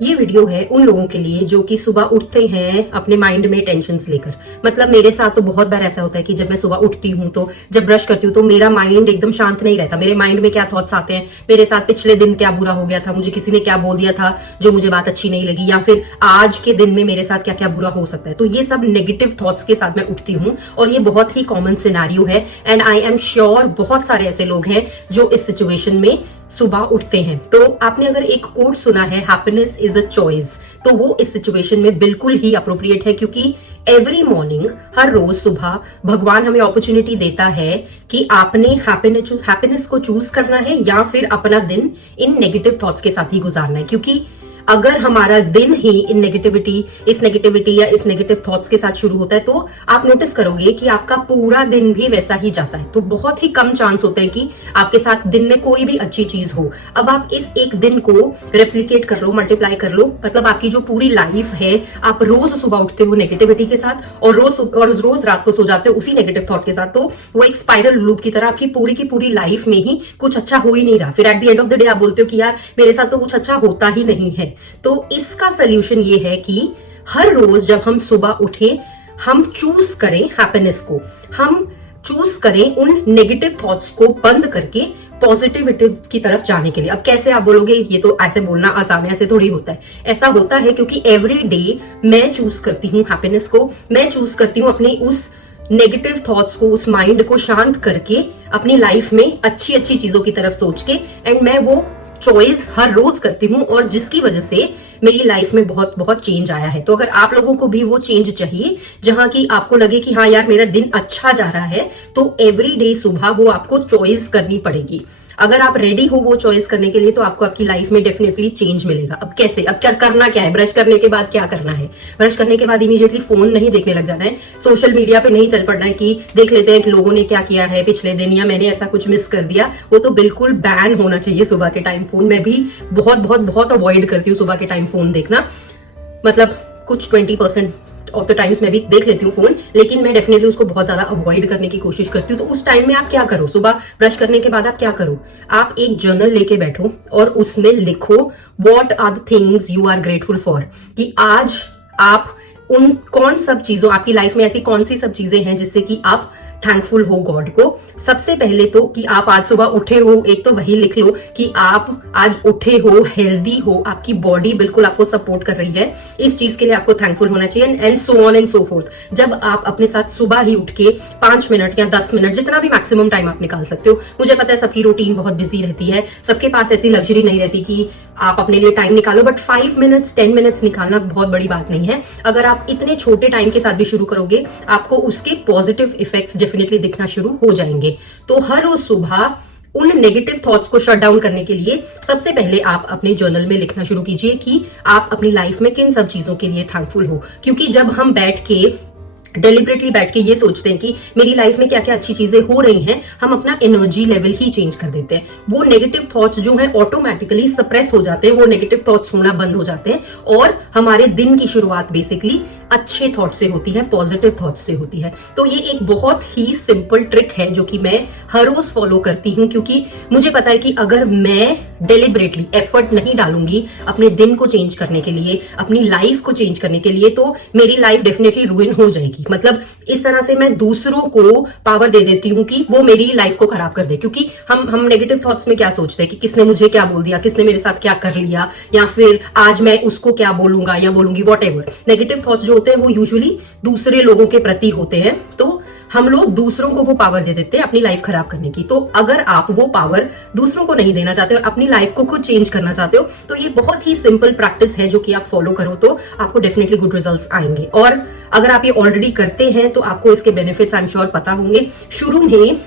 ये वीडियो है उन लोगों के लिए जो कि सुबह उठते हैं अपने माइंड में टेंशन्स लेकर। मतलब मेरे साथ तो बहुत बार ऐसा होता है कि जब मैं सुबह उठती हूँ तो जब ब्रश करती हूँ तो मेरा माइंड एकदम शांत नहीं रहता। मेरे माइंड में क्या थॉट्स आते हैं, मेरे साथ पिछले दिन क्या बुरा हो गया था, मुझे किसी ने क्या बोल दिया था जो मुझे बात अच्छी नहीं लगी, या फिर आज के दिन में मेरे साथ क्या क्या बुरा हो सकता है। तो ये सब नेगेटिव थॉट्स के साथ मैं उठती हूँ और ये बहुत ही कॉमन सिनेरियो है। एंड आई एम श्योर बहुत सारे ऐसे लोग हैं जो इस सिचुएशन में सुबह उठते हैं। तो आपने अगर एक कोट सुना है, हैप्पीनेस इज अ चॉइस, तो वो इस सिचुएशन में बिल्कुल ही अप्रोप्रिएट है, क्योंकि एवरी मॉर्निंग, हर रोज सुबह भगवान हमें अपॉर्चुनिटी देता है कि आपने हैप्पीनेस को चूज करना है या फिर अपना दिन इन नेगेटिव थॉट्स के साथ ही गुजारना है। क्योंकि अगर हमारा दिन ही इस नेगेटिविटी या इस नेगेटिव थॉट्स के साथ शुरू होता है तो आप नोटिस करोगे कि आपका पूरा दिन भी वैसा ही जाता है। तो बहुत ही कम चांस होते हैं कि आपके साथ दिन में कोई भी अच्छी चीज हो। अब आप इस एक दिन को रेप्लिकेट कर लो, मल्टीप्लाई कर लो, मतलब आपकी जो पूरी लाइफ है, आप रोज सुबह उठते हो नेगेटिविटी के साथ और रोज रात को सो जाते हो उसी नेगेटिव थॉट के साथ। तो वो एक स्पाइरल लूप की तरह आपकी पूरी लाइफ में ही कुछ अच्छा हो ही नहीं रहा। फिर at the end of the day आप बोलते हो कि यार मेरे साथ तो कुछ अच्छा होता ही नहीं है। तो इसका सोल्यूशन ये है कि हर रोज जब हम सुबह उठे, हम चूज करें हैप्पीनेस को, हम चूज करें उन नेगेटिव थॉट्स को बंद करके पॉजिटिविटी की तरफ जाने के लिए। अब कैसे आप बोलोगे, ये तो ऐसे बोलना आसान है, ऐसे थोड़ी होता है। ऐसा होता है क्योंकि एवरी डे मैं चूज करती हूँ हैप्पीनेस को, मैं चूज करती हूँ अपनी उस नेगेटिव थॉट्स को, उस माइंड को शांत करके अपनी लाइफ में अच्छी अच्छी चीजों की तरफ सोच के, एंड मैं वो चॉइस हर रोज करती हूँ और जिसकी वजह से मेरी लाइफ में बहुत बहुत चेंज आया है। तो अगर आप लोगों को भी वो चेंज चाहिए जहां की आपको लगे कि हाँ यार मेरा दिन अच्छा जा रहा है, तो एवरी डे सुबह वो आपको चॉइस करनी पड़ेगी। अगर आप रेडी हो वो चॉइस करने के लिए तो आपको आपकी लाइफ में डेफिनेटली चेंज मिलेगा। अब कैसे, अब क्या करना क्या है, ब्रश करने के बाद क्या करना है? ब्रश करने के बाद इमीडिएटली फोन नहीं देखने लग जाना है, सोशल मीडिया पे नहीं चल पड़ना है कि देख लेते हैं कि लोगों ने क्या किया है पिछले दिन या मैंने ऐसा कुछ मिस कर दिया। वो तो बिल्कुल बैन होना चाहिए सुबह के टाइम फोन। मैं भी बहुत बहुत बहुत अवॉइड करती हूँ सुबह के टाइम फोन देखना। मतलब कुछ 20% ऑफ द टाइम्स मैं भी देख लेती हूँ फोन, लेकिन मैं डेफिनेटली उसको बहुत ज्यादा अवॉइड करने की कोशिश करती हूँ। तो उस टाइम में आप क्या करो, सुबह ब्रश करने के बाद आप क्या करो, आप एक जर्नल लेके बैठो और उसमें लिखो what are the things you are grateful for. कि आज आप उन कौन सब चीजों, आपकी लाइफ में ऐसी कौन सी सब चीजें हैं जिससे कि आप थैंकफुल हो गॉड को। सबसे पहले तो कि आप आज सुबह उठे हो, एक तो वही लिख लो कि आप आज उठे हो, हेल्दी हो, आपकी बॉडी बिल्कुल आपको सपोर्ट कर रही है, इस चीज के लिए आपको थैंकफुल होना चाहिए। And so on and so fourth. जब आप अपने साथ सुबह ही उठ के 5 मिनट या 10 मिनट, जितना भी मैक्सिमम टाइम आप निकाल सकते हो, मुझे पता है सबकी रूटीन बहुत बिजी रहती है, सबके पास ऐसी लग्जरी नहीं रहती कि आप अपने लिए टाइम निकालो, बट 5 मिनट्स 10 मिनट्स निकालना बहुत बड़ी बात नहीं है। अगर आप इतने छोटे टाइम के साथ भी शुरू करोगे, आपको उसके पॉजिटिव इफेक्ट्स डेफिनेटली दिखना शुरू हो जाएंगे। तो हर रोज सुबह उन नेगेटिव थॉट्स को शट डाउन करने के लिए सबसे पहले आप अपने जर्नल में लिखना शुरू कीजिए कि आप अपनी लाइफ में किन सब चीजों के लिए थैंकफुल हो। क्योंकि जब हम बैठ के डेलिबरेटली बैठ के ये सोचते हैं कि मेरी लाइफ में क्या क्या अच्छी चीजें हो रही हैं, हम अपना एनर्जी लेवल ही चेंज कर देते हैं। वो नेगेटिव थॉट्स जो हैं ऑटोमेटिकली सप्रेस हो जाते हैं, वो नेगेटिव थॉट्स होना बंद हो जाते हैं और हमारे दिन की शुरुआत बेसिकली अच्छे थॉट से होती है, पॉजिटिव थॉट से होती है। तो ये एक बहुत ही सिंपल ट्रिक है जो कि मैं हर रोज फॉलो करती हूँ, क्योंकि मुझे पता है कि अगर मैं डेलिबरेटली एफर्ट नहीं डालूंगी अपने दिन को चेंज करने के लिए, अपनी लाइफ को चेंज करने के लिए, तो मेरी लाइफ डेफिनेटली रुइन हो जाएगी। मतलब इस तरह से मैं दूसरों को पावर दे देती हूँ कि वो मेरी लाइफ को खराब कर दे। क्योंकि हम नेगेटिव थॉट्स में क्या सोचते हैं कि किसने मुझे क्या बोल दिया, किसने मेरे साथ क्या कर लिया, या फिर आज मैं उसको क्या बोलूंगा या बोलूंगी, वॉटएवर। नेगेटिव थॉट्स जो होते हैं वो यूजुअली दूसरे लोगों के प्रति होते हैं। तो हम लोग दूसरों को वो पावर दे देते हैं अपनी लाइफ खराब करने की। तो अगर आप वो पावर दूसरों को नहीं देना चाहते हो, अपनी लाइफ को खुद चेंज करना चाहते हो, तो ये बहुत ही सिंपल प्रैक्टिस है जो कि आप फॉलो करो तो आपको डेफिनेटली गुड रिजल्ट्स आएंगे। और अगर आप ये ऑलरेडी करते हैं तो आपको इसके बेनिफिट्स आई एम श्योर पता होंगे। शुरू में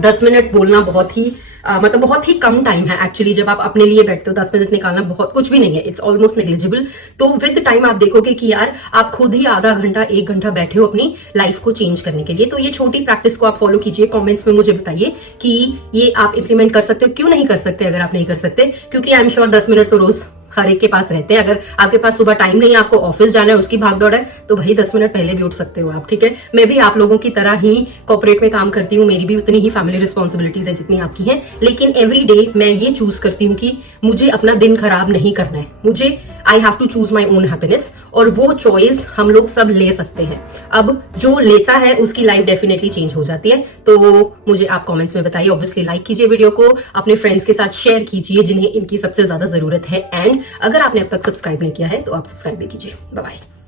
10 मिनट बोलना बहुत ही मतलब बहुत ही कम टाइम है एक्चुअली। जब आप अपने लिए बैठते हो 10 मिनट निकालना बहुत कुछ भी नहीं है, इट्स ऑलमोस्ट नेग्लिजिबल। तो विद टाइम आप देखोगे कि यार आप खुद ही आधा घंटा 1 घंटा बैठे हो अपनी लाइफ को चेंज करने के लिए। तो ये छोटी प्रैक्टिस को आप फॉलो कीजिए। कमेंट्स में मुझे बताइए कि ये आप इंप्लीमेंट कर सकते हो। क्यों नहीं कर सकते? अगर आप नहीं कर सकते, क्योंकि आई एम श्योर 10 मिनट तो रोज हर एक के पास रहते हैं। अगर आपके पास सुबह टाइम नहीं है, आपको ऑफिस जाना है, उसकी भाग दौड़ है, तो भाई 10 मिनट पहले भी उठ सकते हो आप, ठीक है। मैं भी आप लोगों की तरह ही कॉर्पोरेट में काम करती हूँ, मेरी भी उतनी ही फैमिली रिस्पॉन्सिबिलिटीज है जितनी आपकी है, लेकिन एवरी डे मैं ये चूज करती हूँ कि मुझे अपना दिन खराब नहीं करना है। मुझे I have to choose my own happiness, और वो चॉइस हम लोग सब ले सकते हैं। अब जो लेता है उसकी लाइफ डेफिनेटली चेंज हो जाती है। तो मुझे आप कमेंट्स में बताइए, ऑब्वियसली लाइक कीजिए वीडियो को, अपने फ्रेंड्स के साथ शेयर कीजिए जिन्हें इनकी सबसे ज्यादा जरूरत है, एंड अगर आपने अब तक सब्सक्राइब नहीं किया है तो आप सब्सक्राइब भी कीजिए। Bye bye.